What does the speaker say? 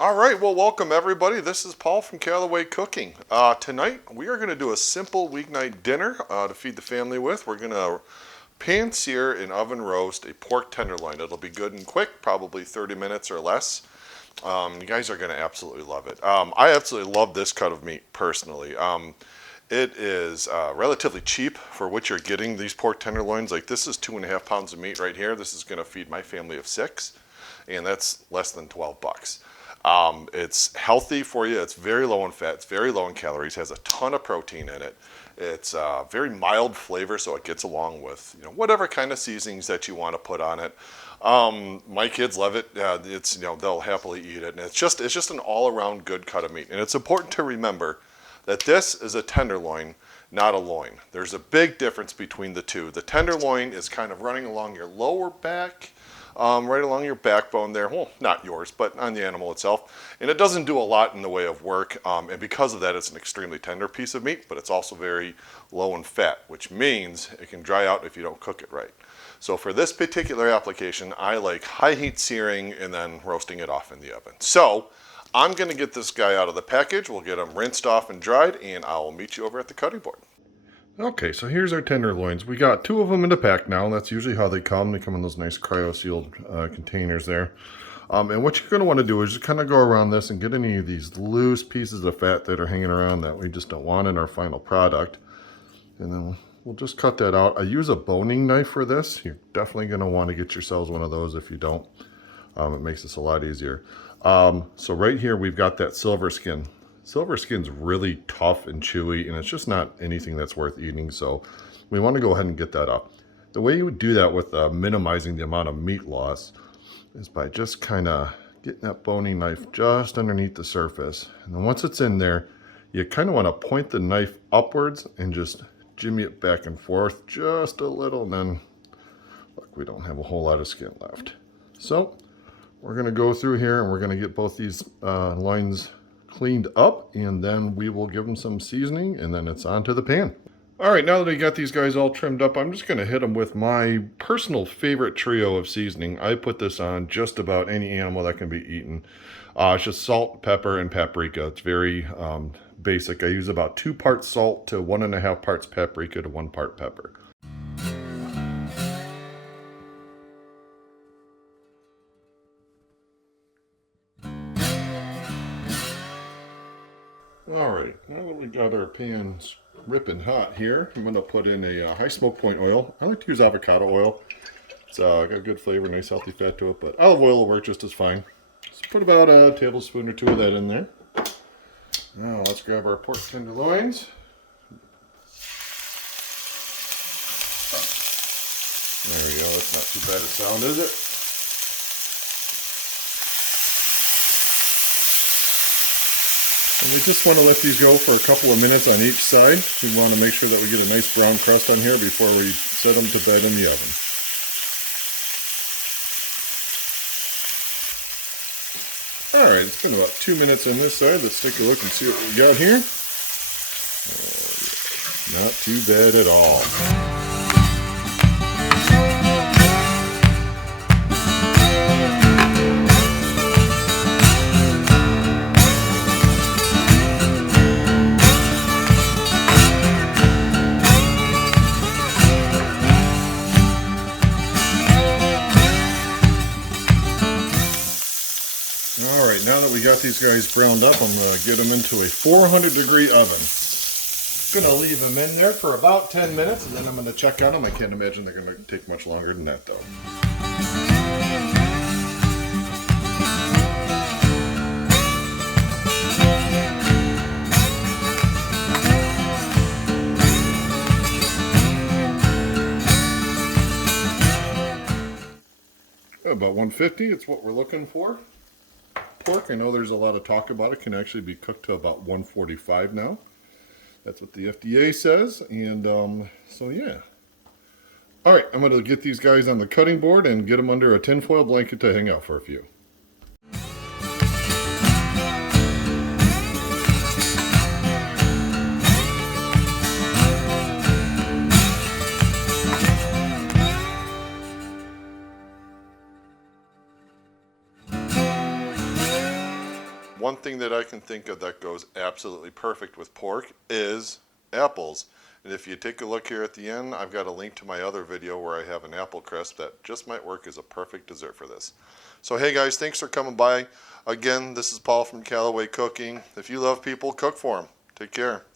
All right, well, welcome everybody. This is Paul from Callaway Cooking. Tonight we are going to do a simple weeknight dinner to feed the family with. We're going to pan sear and oven roast a pork tenderloin. It'll be good and quick, probably 30 minutes or less. You guys are going to absolutely love it. I absolutely love this cut of meat personally. It is relatively cheap for what you're getting. These pork tenderloins, like this is 2.5 pounds of meat right here. This is going to feed my family of 6, and that's less than 12 bucks. It's healthy for you. It's very low in fat. It's very low in calories. Has a ton of protein in it. It's very mild flavor, so it gets along with whatever kind of seasonings that you want to put on it. My kids love it. It's they'll happily eat it, and it's just an all-around good cut of meat. And it's important to remember that this is a tenderloin, not a loin. There's a big difference between the two. The tenderloin is kind of running along your lower back. Right along your backbone there. Well, not yours, but on the animal itself. And it doesn't do a lot in the way of work. And because of that, it's an extremely tender piece of meat, but it's also very low in fat, which means it can dry out if you don't cook it right. So for this particular application, I like high heat searing and then roasting it off in the oven. So I'm going to get this guy out of the package. We'll get him rinsed off and dried, and I'll meet you over at the cutting board. Okay, so here's our tenderloins. We got 2 of them in the pack now, and that's usually how they come. They come in those nice cryo-sealed containers there. And what you're going to want to do is just kind of go around this and get any of these loose pieces of fat that are hanging around that we just don't want in our final product. And then we'll just cut that out. I use a boning knife for this. You're definitely going to want to get yourselves one of those if you don't. It makes this a lot easier. So right here we've got that silver skin. Silver skin's really tough and chewy, and it's just not anything that's worth eating, so we want to go ahead and get that up. The way you would do that with minimizing the amount of meat loss is by just kind of getting that boning knife just underneath the surface. And then once it's in there, you kind of want to point the knife upwards and just jimmy it back and forth just a little, and then look, we don't have a whole lot of skin left. So we're going to go through here and we're going to get both these loins cleaned up, and then we will give them some seasoning, and then it's onto the pan. All right, now that I got these guys all trimmed up, I'm just going to hit them with my personal favorite trio of seasoning. I put this on just about any animal that can be eaten. It's just salt, pepper, and paprika. It's very basic. I use about 2 parts salt to 1.5 parts paprika to 1 part pepper. Alright, now that we got our pans ripping hot here, I'm going to put in a high smoke point oil. I like to use avocado oil. It's got a good flavor, nice healthy fat to it, but olive oil will work just as fine. So put about a tablespoon or 2 of that in there. Now let's grab our pork tenderloins. There we go, that's not too bad a sound, is it? And we just want to let these go for a couple of minutes on each side. We want to make sure that we get a nice brown crust on here before we set them to bed in the oven. Alright, it's been about 2 minutes on this side. Let's take a look and see what we got here. Oh, yeah. Not too bad at all. Alright, now that we got these guys browned up, I'm going to get them into a 400-degree oven. I'm going to leave them in there for about 10 minutes, and then I'm going to check on them. I can't imagine they're going to take much longer than that, though. About 150, it's what we're looking for. Pork, I know there's a lot of talk about it, can actually be cooked to about 145 now. That's what the FDA says, and so yeah. Alright, I'm going to get these guys on the cutting board and get them under a tinfoil blanket to hang out for a few. One thing that I can think of that goes absolutely perfect with pork is apples. And if you take a look here at the end, I've got a link to my other video where I have an apple crisp that just might work as a perfect dessert for this. So hey guys, thanks for coming by. Again, this is Paul from Callaway Cooking. If you love people, cook for them. Take care.